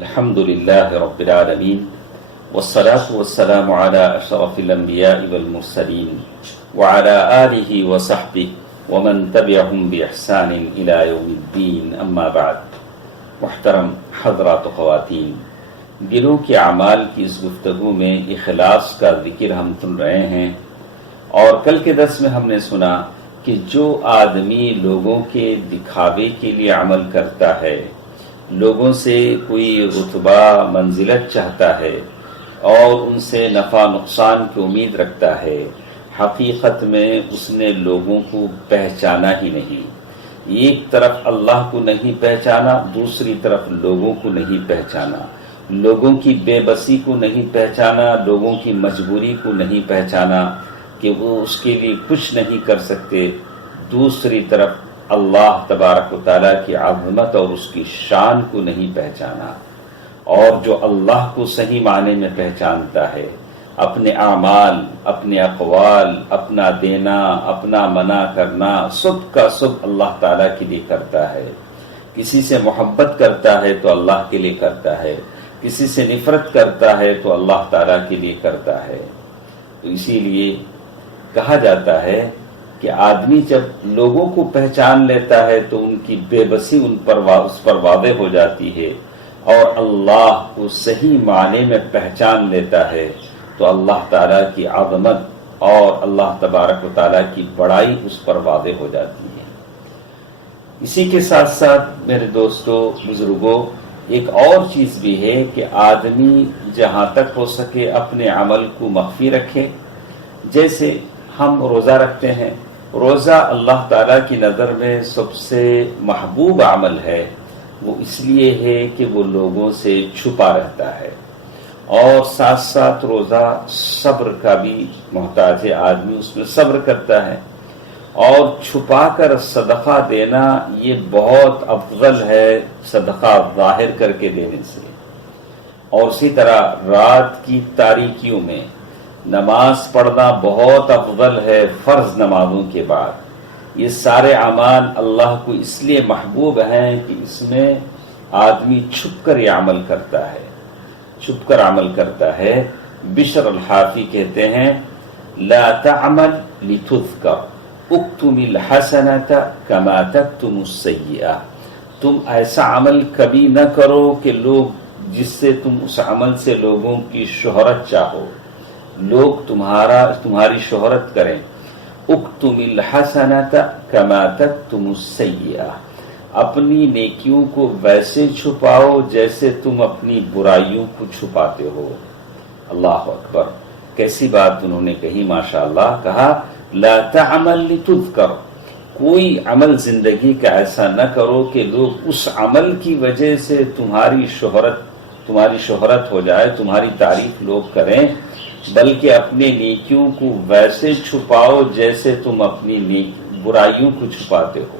الحمد لله رب العالمين والصلاة والسلام على أشرف الأنبياء والمرسلين وعلى آله وصحبه ومن تبعهم بإحسان إلى يوم الدين أما بعد. محترم حضرات و خواتین، دلوں کے اعمال کی اس گفتگو میں اخلاص کا ذکر ہم سن رہے ہیں، اور کل کے درس میں ہم نے سنا کہ جو آدمی لوگوں کے دکھاوے کے لیے عمل کرتا ہے، لوگوں سے کوئی رتبہ منزلت چاہتا ہے اور ان سے نفع نقصان کی امید رکھتا ہے، حقیقت میں اس نے لوگوں کو پہچانا ہی نہیں. ایک طرف اللہ کو نہیں پہچانا، دوسری طرف لوگوں کو نہیں پہچانا، لوگوں کی بے بسی کو نہیں پہچانا، لوگوں کی مجبوری کو نہیں پہچانا کہ وہ اس کے لیے کچھ نہیں کر سکتے، دوسری طرف اللہ تبارک و تعالیٰ کی عظمت اور اس کی شان کو نہیں پہچانا. اور جو اللہ کو صحیح معنی میں پہچانتا ہے، اپنے اعمال، اپنے اقوال، اپنا دینا، اپنا منع کرنا، سب کا سب اللہ تعالیٰ کے لیے کرتا ہے. کسی سے محبت کرتا ہے تو اللہ کے لیے کرتا ہے، کسی سے نفرت کرتا ہے تو اللہ تعالیٰ کے لیے کرتا ہے. تو اسی لیے کہا جاتا ہے کہ آدمی جب لوگوں کو پہچان لیتا ہے تو ان کی بے بسی اس پر واضح ہو جاتی ہے، اور اللہ کو صحیح معنی میں پہچان لیتا ہے تو اللہ تعالیٰ کی عظمت اور اللہ تبارک و تعالیٰ کی بڑائی اس پر واضح ہو جاتی ہے. اسی کے ساتھ ساتھ میرے دوستو، بزرگوں، ایک اور چیز بھی ہے کہ آدمی جہاں تک ہو سکے اپنے عمل کو مخفی رکھے. جیسے ہم روزہ رکھتے ہیں، روزہ اللہ تعالیٰ کی نظر میں سب سے محبوب عمل ہے. وہ اس لیے ہے کہ وہ لوگوں سے چھپا رہتا ہے، اور ساتھ ساتھ روزہ صبر کا بھی محتاج ہے. آدمی اس میں صبر کرتا ہے، اور چھپا کر صدقہ دینا یہ بہت افضل ہے صدقہ ظاہر کر کے دینے سے. اور اسی طرح رات کی تاریکیوں میں نماز پڑھنا بہت افضل ہے فرض نمازوں کے بعد. یہ سارے اعمال اللہ کو اس لیے محبوب ہیں کہ اس میں آدمی چھپ کر یہ عمل کرتا ہے، چھپ کر عمل کرتا ہے. بشر الحافی کہتے ہیں لا تعمل لتذکر اکتم الحسنۃ کما تکتم السیئہ. تم ایسا عمل کبھی نہ کرو کہ لوگ جس سے تم اس عمل سے لوگوں کی شہرت چاہو، لوگ تمہاری شہرت کریں. اکتم الحسنۃ کما تکتم السیئہ. اپنی نیکیوں کو ویسے چھپاؤ جیسے تم اپنی برائیوں کو چھپاتے ہو. اللہ اکبر، کیسی بات انہوں نے کہی، ماشاءاللہ. کہا لا تعمل لتذکر، کوئی عمل زندگی کا ایسا نہ کرو کہ لوگ اس عمل کی وجہ سے تمہاری شہرت ہو جائے، تمہاری تعریف لوگ کریں، بلکہ اپنے نیکیوں کو ویسے چھپاؤ جیسے تم اپنی برائیوں کو چھپاتے ہو.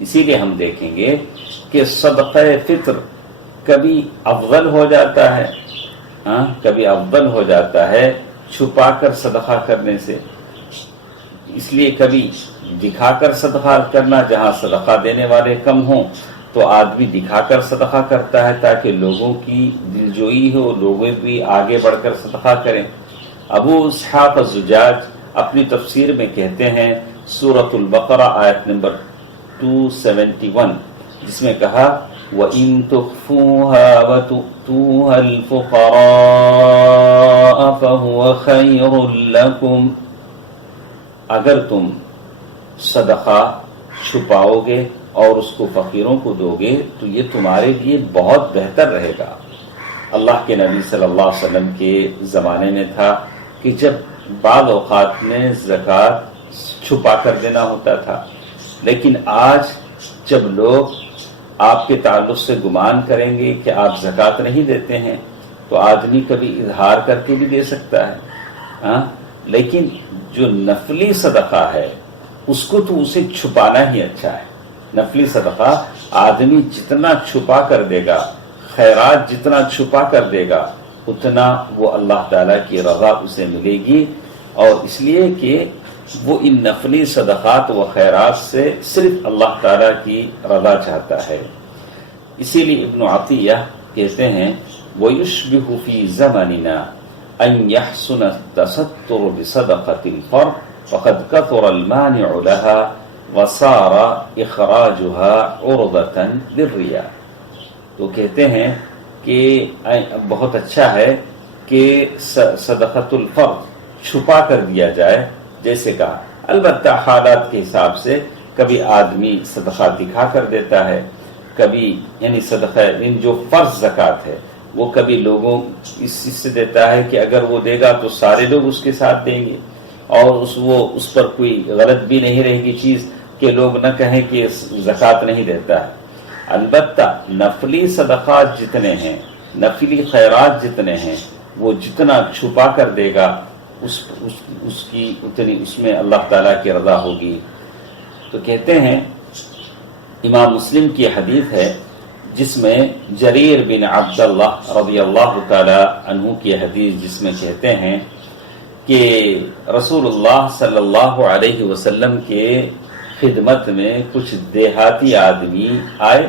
اسی لیے ہم دیکھیں گے کہ صدقہ فطر کبھی افضل ہو جاتا ہے، کبھی افضل ہو جاتا ہے چھپا کر صدقہ کرنے سے. اس لیے کبھی دکھا کر صدقہ کرنا، جہاں صدقہ دینے والے کم ہوں تو آدمی دکھا کر صدقہ کرتا ہے تاکہ لوگوں کی دلجوئی ہو، لوگ بھی آگے بڑھ کر صدقہ کریں. ابو اسحاق الزجاج اپنی تفسیر میں کہتے ہیں سورۃ البقرہ آیت نمبر 271، جس میں کہا وَإِن تُخْفُوهَا وَتُؤْتُوهَا الْفُقَرَاءَ فَهُوَ خَيْرٌ لَكُمْ. اگر تم صدقہ چھپاؤ گے اور اس کو فقیروں کو دو گے تو یہ تمہارے لیے بہت بہتر رہے گا. اللہ کے نبی صلی اللہ علیہ وسلم کے زمانے میں تھا کہ جب بعض اوقات میں زکوٰۃ چھپا کر دینا ہوتا تھا، لیکن آج جب لوگ آپ کے تعلق سے گمان کریں گے کہ آپ زکوٰۃ نہیں دیتے ہیں تو آدمی کبھی اظہار کر کے بھی دے سکتا ہے. لیکن جو نفلی صدقہ ہے اس کو تو اسے چھپانا ہی اچھا ہے. نفلی صدقہ آدمی جتنا چھپا کر دے گا، خیرات جتنا چھپا کر دے گا، اتنا وہ اللہ تعالیٰ کی رضا اسے ملے گی. اور اس لیے کہ وہ ان نفلی صدقات و خیرات سے صرف اللہ تعالیٰ کی رضا چاہتا ہے. اسی لیے ابن عطیہ کہتے ہیں وَيُشْبِهُ فِي زَمَنِنَا أَن يَحْسُنَ التَّسَتُّرُ بِصَدَقَةِ الْفَرْضِ فَقَدْ كَثُرَ الْمَانِعُ لَهَا وَصَارَ إِخْرَاجُهَا عُرْضَةً لِلرِّيَاءِ۔ تو کہتے ہیں کہ بہت اچھا ہے کہ صدقۃ الفرض چھپا کر دیا جائے، جیسے کہا البتہ حالات کے حساب سے کبھی آدمی صدقہ دکھا کر دیتا ہے، کبھی یعنی صدقہ جو فرض زکوٰۃ ہے وہ کبھی لوگوں اس سے دیتا ہے کہ اگر وہ دے گا تو سارے لوگ اس کے ساتھ دیں گے، اور اس پر کوئی غلط بھی نہیں رہے گی چیز کہ لوگ نہ کہیں کہ زکوٰۃ نہیں دیتا ہے۔ البتہ نفلی صدقات جتنے ہیں، نفلی خیرات جتنے ہیں، وہ جتنا چھپا کر دے گا اس کی اتنی اس میں اللہ تعالیٰ کی رضا ہوگی۔ تو کہتے ہیں امام مسلم کی حدیث ہے جس میں جریر بن عبداللہ رضی اللہ تعالی عنہ کی حدیث، جس میں کہتے ہیں کہ رسول اللہ صلی اللہ علیہ وسلم کے خدمت میں کچھ دیہاتی آدمی آئے،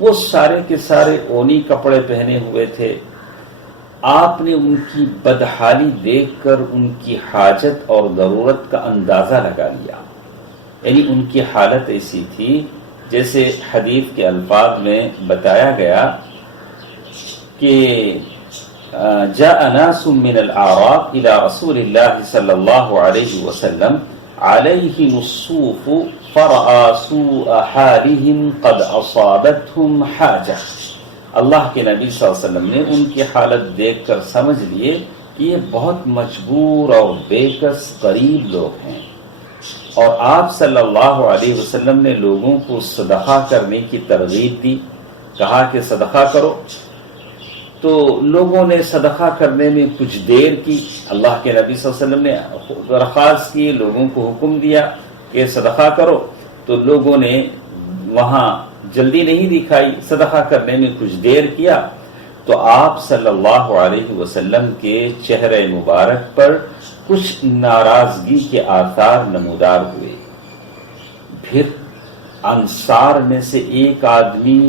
وہ سارے کے سارے اونی کپڑے پہنے ہوئے تھے۔ آپ نے ان کی بدحالی دیکھ کر ان کی حاجت اور ضرورت کا اندازہ لگا لیا، یعنی ان کی حالت ایسی تھی جیسے حدیث کے الفاظ میں بتایا گیا کہ جاء ناس من الاعراب الى رسول اللہ صلی اللہ علیہ وسلم علیہم الصوف فرأى سوء حالهم قد اصابتهم حاجہ۔ اللہ کے نبی صلی اللہ علیہ وسلم نے ان کی حالت دیکھ کر سمجھ لیے کہ یہ بہت مجبور اور بے کس غریب لوگ ہیں، اور آپ صلی اللہ علیہ وسلم نے لوگوں کو صدقہ کرنے کی ترغیب دی، کہا کہ صدقہ کرو۔ تو لوگوں نے صدقہ کرنے میں کچھ دیر کی، اللہ کے نبی صلی اللہ علیہ وسلم نے درخواست کی، لوگوں کو حکم دیا کہ صدقہ کرو، تو لوگوں نے وہاں جلدی نہیں دکھائی، صدقہ کرنے میں کچھ دیر کیا، تو آپ صلی اللہ علیہ وسلم کے چہرے مبارک پر کچھ ناراضگی کے آثار نمودار ہوئے۔ پھر انصار میں سے ایک آدمی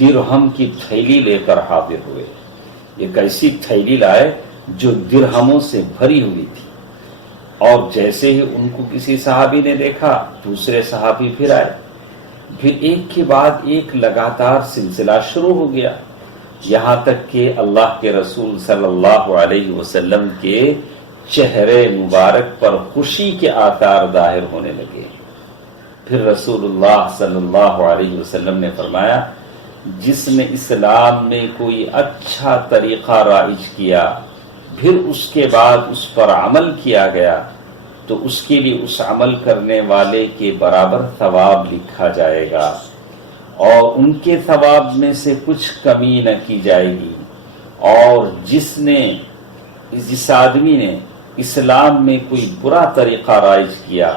درہم کی تھیلی لے کر حاضر ہوئے، ایک ایسی تھیلی لائے جو درہموں سے بھری ہوئی تھی، اور جیسے ہی ان کو کسی صحابی نے دیکھا، دوسرے صحابی پھر آئے، پھر ایک کے بعد ایک لگاتار سلسلہ شروع ہو گیا، یہاں تک کہ اللہ کے رسول صلی اللہ علیہ وسلم کے چہرے مبارک پر خوشی کے آثار ظاہر ہونے لگے۔ پھر رسول اللہ صلی اللہ علیہ وسلم نے فرمایا، جس نے اسلام میں کوئی اچھا طریقہ رائج کیا، پھر اس کے بعد اس پر عمل کیا گیا، تو اس کے لیے اس عمل کرنے والے کے برابر ثواب لکھا جائے گا، اور ان کے ثواب میں سے کچھ کمی نہ کی جائے گی۔ اور جس آدمی نے اسلام میں کوئی برا طریقہ رائج کیا،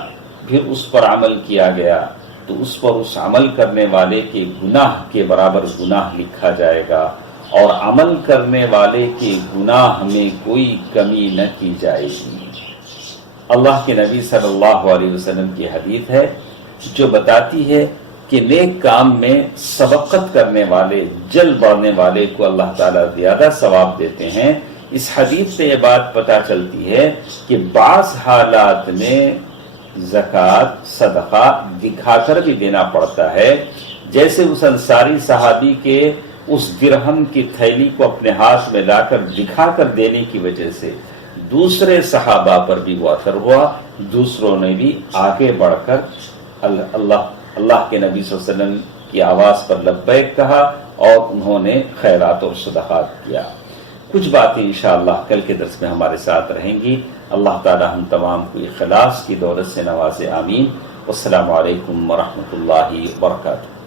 پھر اس پر عمل کیا گیا، تو اس پر اس عمل کرنے والے کے گناہ کے برابر گناہ لکھا جائے گا، اور عمل کرنے والے کے گناہ میں کوئی کمی نہ کی جائے گی۔ اللہ کے نبی صلی اللہ علیہ وسلم کی حدیث ہے جو بتاتی ہے کہ نیک کام میں سبقت کرنے والے، جل بڑھنے والے کو اللہ تعالیٰ زیادہ ثواب دیتے ہیں۔ اس حدیث سے یہ بات پتہ چلتی ہے کہ بعض حالات میں زکوٰۃ صدقہ دکھا کر بھی دینا پڑتا ہے، جیسے اس انصاری صحابی کے اس درہم کی تھیلی کو اپنے ہاتھ میں لا کر دکھا کر دینے کی وجہ سے دوسرے صحابہ پر بھی وہ اثر ہوا، دوسروں نے بھی آگے بڑھ کر اللہ کے نبی صلی اللہ علیہ وسلم کی آواز پر لبیک کہا، اور انہوں نے خیرات اور صدقات کیا۔ کچھ باتیں انشاءاللہ کل کے درس میں ہمارے ساتھ رہیں گی۔ اللہ تعالی ہم تمام کو اخلاص کی دولت سے نوازے، آمین۔ والسلام علیکم ورحمۃ اللہ وبرکاتہ۔